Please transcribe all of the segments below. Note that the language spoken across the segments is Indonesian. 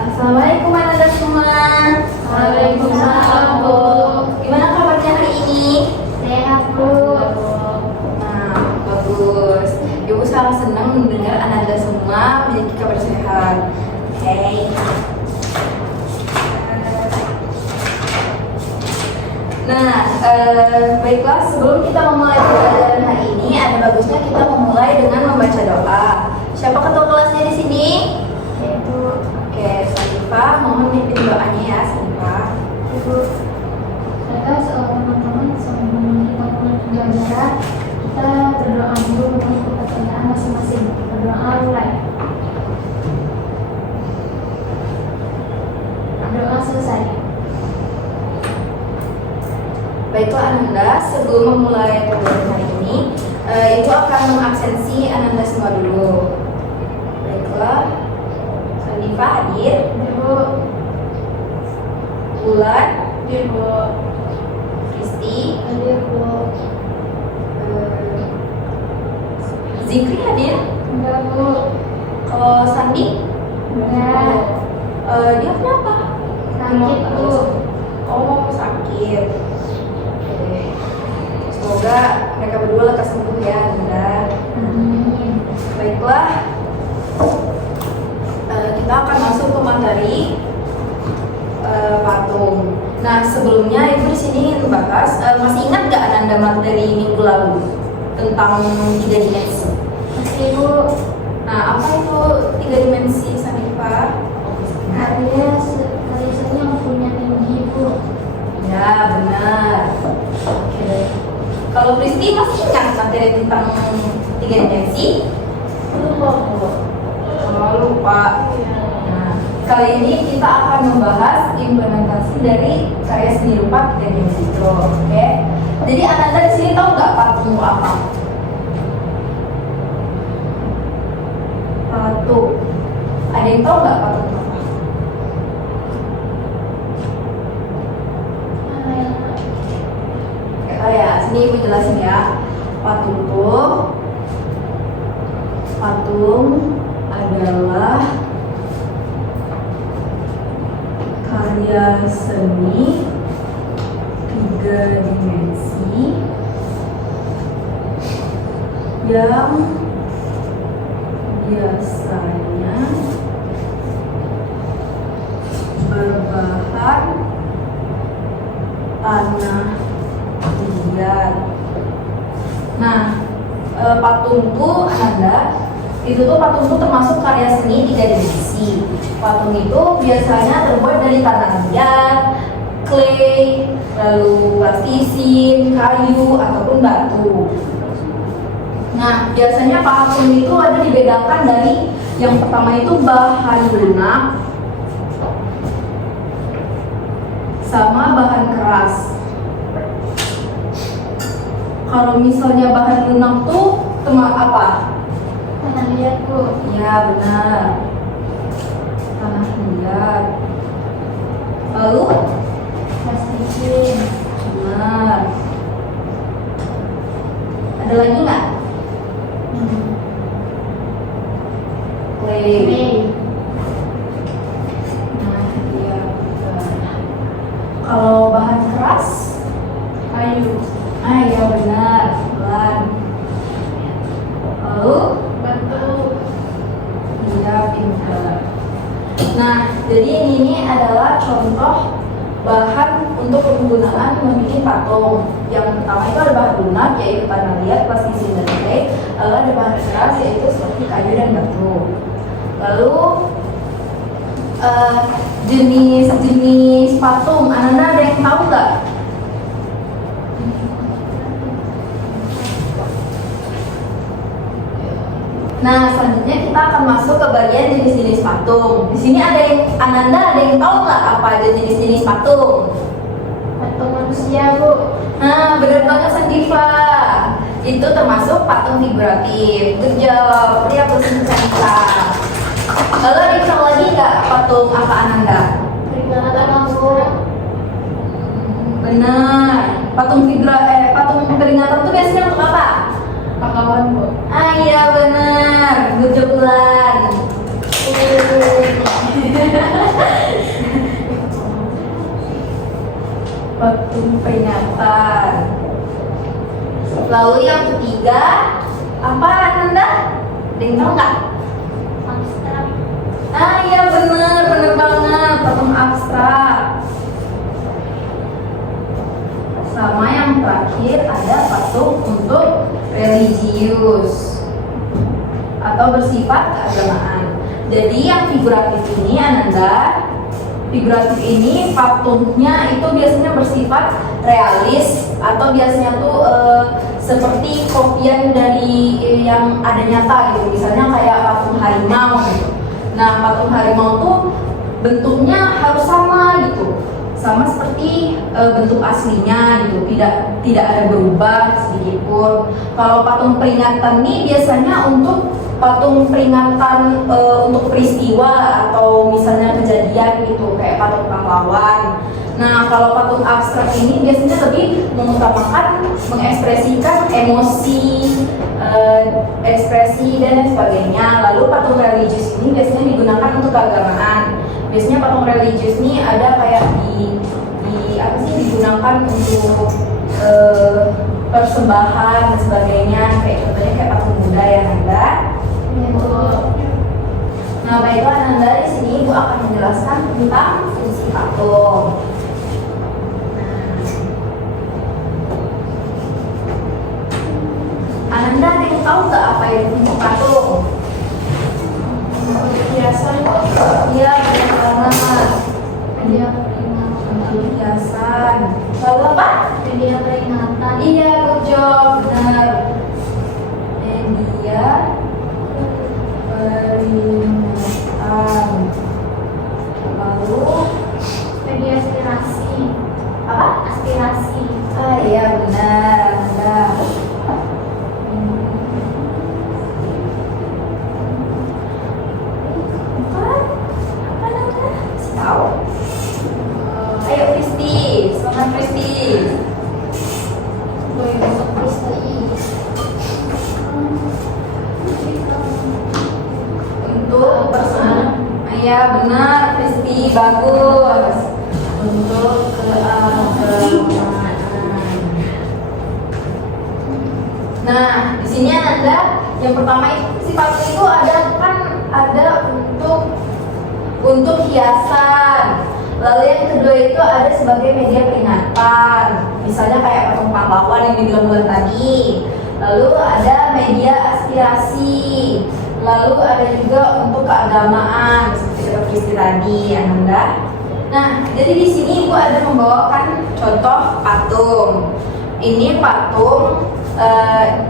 Assalamualaikum Ananda semua. Waalaikumsalam, Bu. Gimana kabarnya hari ini? Sehat, Bu. Nah, bagus. Ibu sangat senang mendengar Ananda semua memiliki kabar sehat. Oke. Nah, baiklah, sebelum kita memulai pelajaran hari ini, ada bagusnya kita memulai dengan membaca doa. Siapa ketua kelasnya di sini? Ibu. Oke, Sanifah, mohon pimpin doanya ya, Sanifah. Ibu. Kita seorang teman-teman sebelum kita mulai pembelajaran, kita berdoa dulu untuk kepercayaan masing-masing. Berdoa mulai. Doa selesai. Baiklah Ananda, sebelum memulai pelajaran hari ini, Ibu akan mengabsensi Ananda semua dulu. Baiklah, Sanifah hadir, Ibu. Bulan, Ibu. Kristi, Ibu. Zikri hadir. Enggak, Bu. Kalau Sandi, Enggak. dia kenapa? Sakit, Bu. Oh, sakit. Oke. Semoga mereka berdua lekas sembuh ya Ananda. Amin. Baiklah, kita akan masuk ke materi patung. Nah, sebelumnya Ibu di sini ingin membahas, masih ingat nggak Ananda materi minggu lalu tentang 3 dimensi? Masih, Bu. Nah, apa itu 3 dimensi, Sanifah? Karya seni yang punya tinggi, Bu. Ya, benar. Oke. Kalau Kristi masih ingat materi tentang 3 dimensi? Lupa, Bu. Oh, lupa. Nah, kali ini kita akan membahas implementasi dari karya seni rupa 3 dimensi itu. Oke. Jadi Ananda di sini tahu nggak patung itu apa? Patung. Ada yang tahu nggak patung itu apa? Oh ya, sini Ibu jelasin ya. Patung adalah karya seni 3 dimensi yang biasanya berbahan tanah liat. Nah, patung patung itu termasuk karya seni 3 dimensi. Patung itu biasanya terbuat dari tanah liat, clay, lalu plastisin, kayu ataupun batu. Nah, biasanya patung itu ada dibedakan dari yang pertama itu bahan lunak sama bahan keras. Kalau misalnya bahan lunak tuh apa? Tanah liat, Bu. Ya benar, tanah liat. Lalu Plastikin. benar. Ada lagi nggak? Clay. Clay. Nah, iya benar. Kalau bahan keras, Kayu. iya benar, pelan. Lalu Batu. iya pintar. Nah, jadi ini adalah contoh bahan untuk penggunaan membuat patung. Yang pertama itu ada bahan lunak yaitu tanah liat, plastisin dan clay. Lalu ada bahan keras yaitu seperti kayu dan batu. Lalu jenis-jenis patung, Ananda ada yang tahu nggak? Nah, selanjutnya kita akan masuk ke bagian jenis-jenis patung. Di sini Ananda ada yang tahu nggak apa aja jenis-jenis patung? Patung manusia, Bu. Nah, benar banget Sandifa. Itu termasuk patung figuratif. Good job, dia bersih Sandifa. Lalu ada yang tahu lagi nggak patung apa Ananda? Peringatan, Bu. Benar. Patung peringatan itu biasanya untuk apa? Pahlawan, Bu. Iya benar. Good job Bulan. Patung peringatan. Lalu yang ketiga apa Ananda? Ada yang tahu nggak? Abstrak. Ah iya bener banget, patung abstrak. Sama yang terakhir ada patung untuk religius atau bersifat keagamaan. Jadi yang figuratif ini Ananda, figuratif ini patungnya itu biasanya bersifat realis atau biasanya tuh seperti kopian dari yang ada nyata gitu. Misalnya kayak patung harimau gitu. Nah, patung harimau tuh bentuknya harus sama gitu. Sama seperti bentuk aslinya gitu. Tidak ada berubah sedikit pun. Kalau patung peringatan ini biasanya untuk patung peringatan untuk peristiwa atau misalnya kejadian gitu kayak patung pahlawan. Nah kalau patung abstrak ini biasanya lebih mengutamakan mengekspresikan emosi, ekspresi dan sebagainya. Lalu patung religius ini biasanya digunakan untuk keagamaan. Biasanya patung religius ini ada kayak di apa sih digunakan untuk persembahan dan sebagainya. Kayak contohnya kayak patung Buddha yang ada. Nah, baiklah Ananda, di sini Ibu akan menjelaskan tentang fungsi patung. Ananda ada yang tahu nggak apa itu fungsi patung? Hiasan. Iya, benar banget. Media peringatan. Hiasan. Lalu apa? Media peringatan. Iya, good job, benar. Media peringatan. Lalu Media aspirasi. apa? Aspirasi. Ah iya benar, benar. Apa namanya? Kasih tahu. Ayo Kristi, semangat Kristi. Gue masuk Kristi. Untuk personal. Iya benar Kristi, bagus. Untuk keagamaan. Nah, di sini Anda yang pertama si patung itu ada kan ada untuk hiasan. Lalu yang kedua itu ada sebagai media peringatan. Misalnya kayak patung pahlawan yang dibilang bulan tadi. Lalu ada media aspirasi. Lalu ada juga untuk keagamaan seperti kata Kristi tadi Anda. Nah, jadi di sini Ibu ada membawakan contoh patung. Ini patung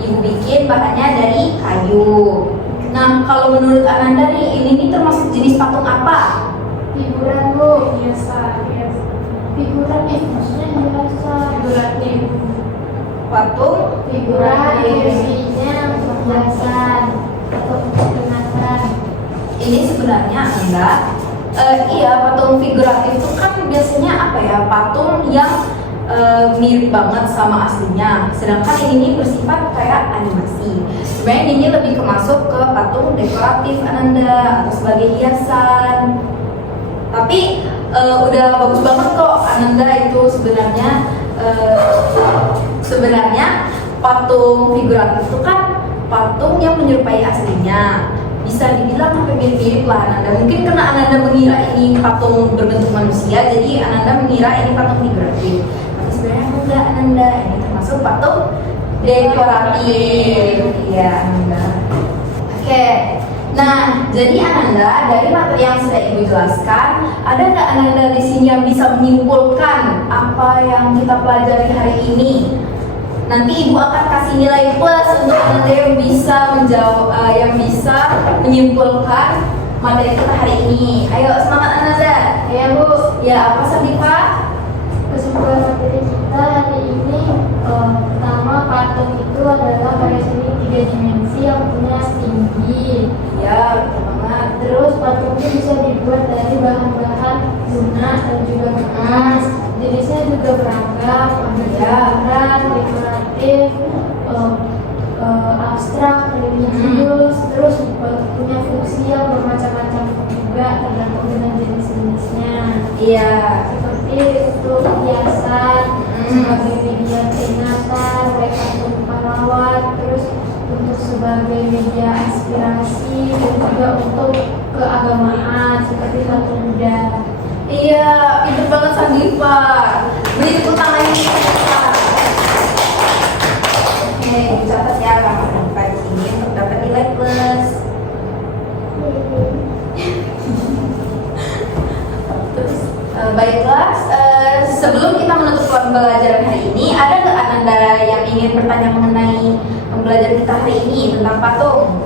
Ibu bikin bahannya dari kayu. Nah, kalau menurut Ananda nih, ini termasuk jenis patung apa? Figuran Bu. Biasa. Figuratif maksudnya biasa. Figuratif. Patung Figuran fungsinya untuk hiasan atau untuk peringatan. Ini sebenarnya Anda iya, patung figuratif itu kan biasanya apa ya? Patung yang mirip banget sama aslinya. Sedangkan ini bersifat kayak animasi. Sebenarnya ini lebih kemasuk ke patung dekoratif Ananda atau sebagai hiasan. Tapi udah bagus banget kok Ananda itu sebenarnya patung figuratif itu kan patung yang menyerupai aslinya. Bisa dibilang hampir mirip-mirip lah Ananda. Mungkin karena Ananda mengira ini patung berbentuk manusia, jadi Ananda mengira ini patung figuratif. Tapi sebenarnya enggak Ananda, ini termasuk patung dekoratif. Iya Ananda. Oke. Nah, jadi Ananda dari materi yang sudah Ibu jelaskan, ada nggak Ananda di sini yang bisa menyimpulkan apa yang kita pelajari hari ini? Nanti Ibu akan kasih nilai plus untuk Ananda yang bisa menjawab, yang bisa menyimpulkan materi kita hari ini. Ayo semangat Ananda. Ya Bu. Ya apa saja Pak? Kesimpulan materi kita hari ini pertama patung itu adalah karya seni 3 dimensi yang punya tinggi. Ya betul banget. Terus patung itu bisa dibuat dari bahan-bahan lunak dan juga emas. Jenisnya juga beragam, ada figuran, dekoratif, abstrak, religius, terus punya fungsi yang bermacam-macam juga tergantung dengan jenis-jenisnya. Iya. Seperti untuk hiasan, sebagai media peringatan, kartun pahlawan, terus untuk sebagai media aspirasi, dan juga untuk keagamaan seperti patung Buddha. Iya, itu banget Sandifa. Beri tepuk tangan ini Sandifa. Oke, dicatat ya Kak Sandifa di sini untuk dapat nilai plus. Terus, baiklah, sebelum kita menutup pembelajaran hari ini, ada nggak Ananda yang ingin bertanya mengenai pembelajaran kita hari ini tentang patung?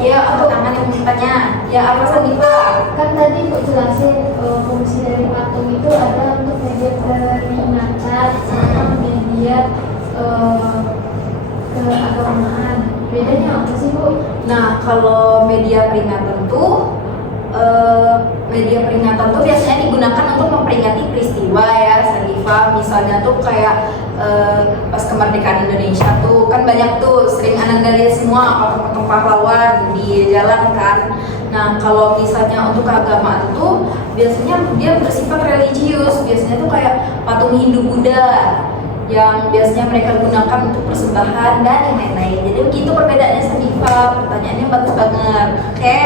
Ayo, angkat tangan yang mau bertanya. Ya, apa Sandifa? Kan tadi Bu jelasin fungsi dari patung itu ada untuk media peringatan sama media keagamaan. Bedanya apa sih Bu? Nah, kalau media peringatan tuh biasanya digunakan untuk memperingati peristiwa ya, Sandifa. Misalnya tuh kayak pas kemerdekaan Indonesia tuh kan banyak tuh sering Ananda lihat semua patung-patung pahlawan di jalan kan. Nah, kalau misalnya untuk keagamaan tuh biasanya dia bersifat religius. Biasanya tuh kayak patung Hindu Buddha yang biasanya mereka gunakan untuk persembahan dan yang lain-lain. Jadi begitu perbedaannya Sandifa. Pertanyaannya bagus banget. Oke?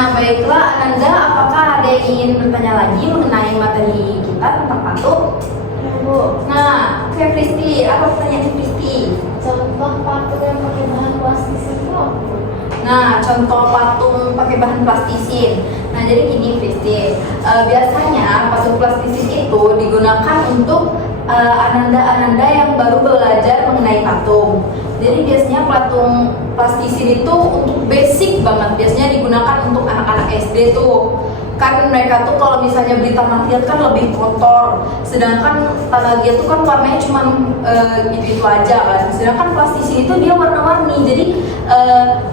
Nah, baiklah Ananda, apakah ada yang ingin bertanya lagi mengenai materi kita tentang patung? Ya Bu, Nah, oke Kristi, apa pertanyaan Kristi? contoh patung yang pakai bahan plastis itu apa Bu? Nah, contoh patung pakai bahan plastisin. Nah, jadi gini Kristi, biasanya patung plastisin itu digunakan untuk ananda-ananda yang baru belajar mengenai patung. Jadi biasanya patung plastisin itu untuk basic banget. Biasanya digunakan untuk anak-anak SD tuh. Kan mereka tuh kalau misalnya beli tanah liat kan lebih kotor. Sedangkan tanah liat tuh kan warnanya cuma gitu-gitu aja kan. Sedangkan plastisin itu dia warna-warni. Jadi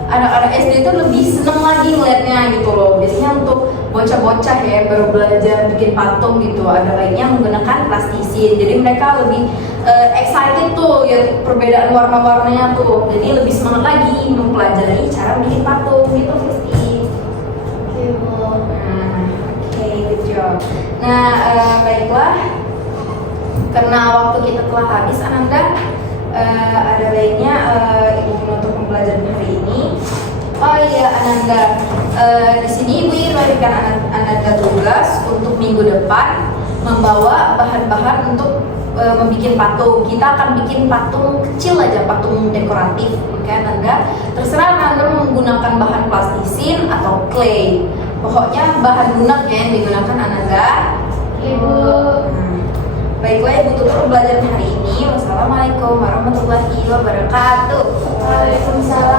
anak-anak SD itu lebih seneng lagi ngeliatnya gitu loh. Biasanya untuk bocah-bocah ya baru belajar bikin patung gitu, ada lainnya menggunakan plastisin. Jadi mereka lebih excited tuh ya perbedaan warna-warnanya tuh. Jadi lebih semangat lagi mempelajari cara bikin patung gitu Kristi. Oke Bu. Oke, good job. Nah, baiklah. Karena waktu kita telah habis Ananda, ada baiknya Ibu menutup pembelajaran hari ini. Oh iya Ananda, di sini Ibu ingin memberikan Ananda tugas untuk minggu depan membawa bahan-bahan untuk membuat patung. Kita akan bikin patung kecil aja, patung dekoratif. Oke Ananda, terserah Ananda menggunakan bahan plastisin atau clay. Pokoknya bahan lunak ya yang digunakan Ananda. Ibu. Baiklah Ibu tutup pembelajaran hari ini. Wassalamualaikum warahmatullahi wabarakatuh. Waalaikumsalam.